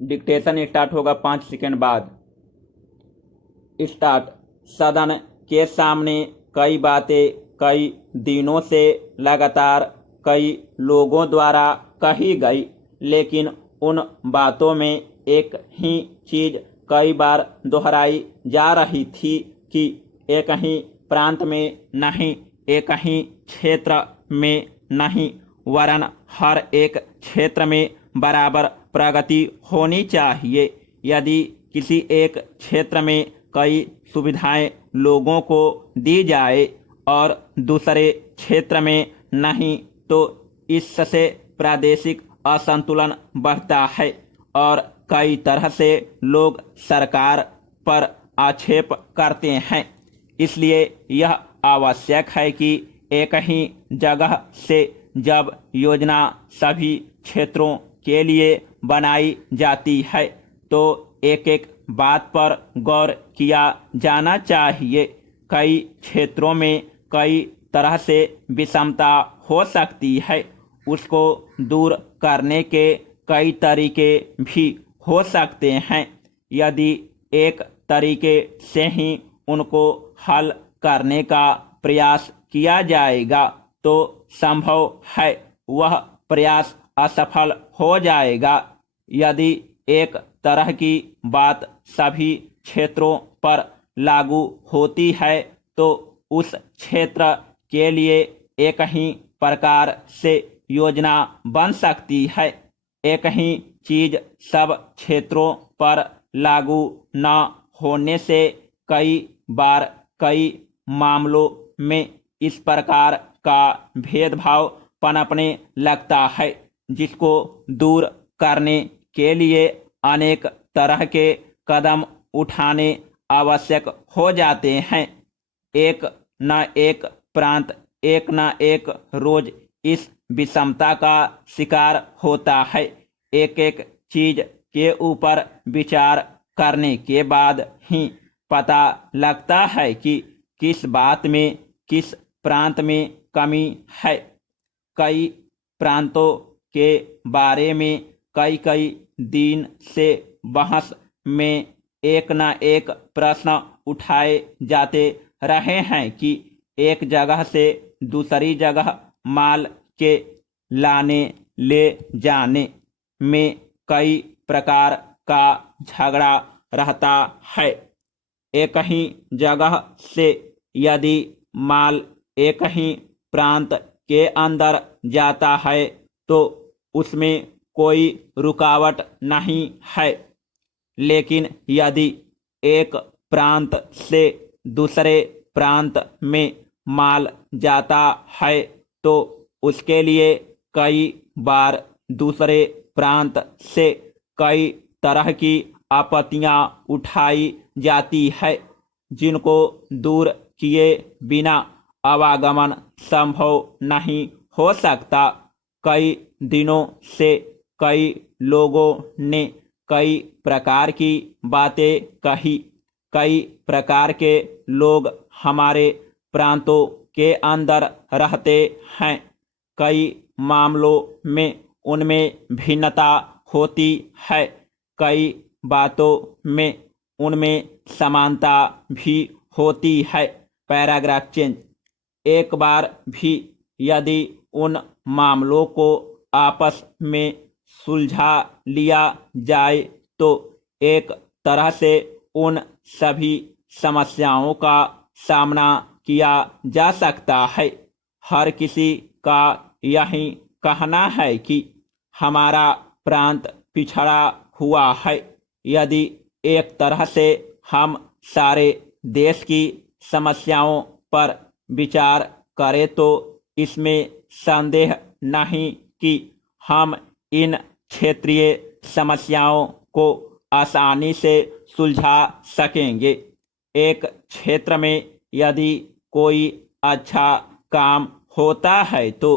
Dictation start होगा 5 second बाद। Start. सदन के सामने कई बातें कई दिनों से लगातार कई लोगों द्वारा कही गई, लेकिन उन बातों में एक ही चीज कई बार दोहराई जा रही थी कि एक ही प्रांत में नहीं, एक ही क्षेत्र में नहीं, वरन हर एक क्षेत्र में बराबर प्रगति होनी चाहिए। यदि किसी एक क्षेत्र में कई सुविधाएं लोगों को दी जाए और दूसरे क्षेत्र में नहीं, तो इससे प्रादेशिक असंतुलन बढ़ता है और कई तरह से लोग सरकार पर आक्षेप करते हैं। इसलिए यह आवश्यक है कि एक ही जगह से जब योजना सभी क्षेत्रों के लिए बनाई जाती है तो एक एक बात पर गौर किया जाना चाहिए। कई क्षेत्रों में कई तरह से विषमता हो सकती है, उसको दूर करने के कई तरीके भी हो सकते हैं। यदि एक तरीके से ही उनको हल करने का प्रयास किया जाएगा तो संभव है वह प्रयास असफल हो जाएगा। यदि एक तरह की बात सभी क्षेत्रों पर लागू होती है तो उस क्षेत्र के लिए एक ही प्रकार से योजना बन सकती है। एक ही चीज सब क्षेत्रों पर लागू न होने से कई बार कई मामलों में इस प्रकार का भेदभाव पनपने लगता है, जिसको दूर करने के लिए अनेक तरह के कदम उठाने आवश्यक हो जाते हैं। एक न एक प्रांत एक न एक रोज इस विषमता का शिकार होता है। एक एक चीज के ऊपर विचार करने के बाद ही पता लगता है कि किस बात में किस प्रांत में कमी है। कई प्रांतों के बारे में कई कई दिन से बहस में एक न एक प्रश्न उठाए जाते रहे हैं कि एक जगह से दूसरी जगह माल के लाने ले जाने में कई प्रकार का झगड़ा रहता है। एक ही जगह से यदि माल एक ही प्रांत के अंदर जाता है तो उसमें कोई रुकावट नहीं है, लेकिन यदि एक प्रांत से दूसरे प्रांत में माल जाता है तो उसके लिए कई बार दूसरे प्रांत से कई तरह की आपत्तियां उठाई जाती है, जिनको दूर किए बिना आवागमन संभव नहीं हो सकता। कई दिनों से कई लोगों ने कई प्रकार की बातें कही। कई प्रकार के लोग हमारे प्रांतों के अंदर रहते हैं। कई मामलों में उनमें भिन्नता होती है, कई बातों में उनमें समानता भी होती है। Paragraph change. एक बार भी यदि उन मामलों को आपस में सुलझा लिया जाए तो एक तरह से उन सभी समस्याओं का सामना किया जा सकता है। हर किसी का यही कहना है कि हमारा प्रांत पिछड़ा हुआ है। यदि एक तरह से हम सारे देश की समस्याओं पर विचार करें तो इसमें संदेह नहीं कि हम इन क्षेत्रीय समस्याओं को आसानी से सुलझा सकेंगे। एक क्षेत्र में यदि कोई अच्छा काम होता है तो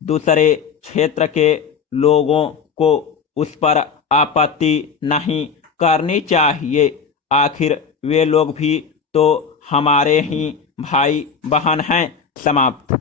दूसरे क्षेत्र के लोगों को उस पर आपत्ति नहीं करनी चाहिए। आखिर वे लोग भी तो हमारे ही भाई बहन हैं। समाप्त।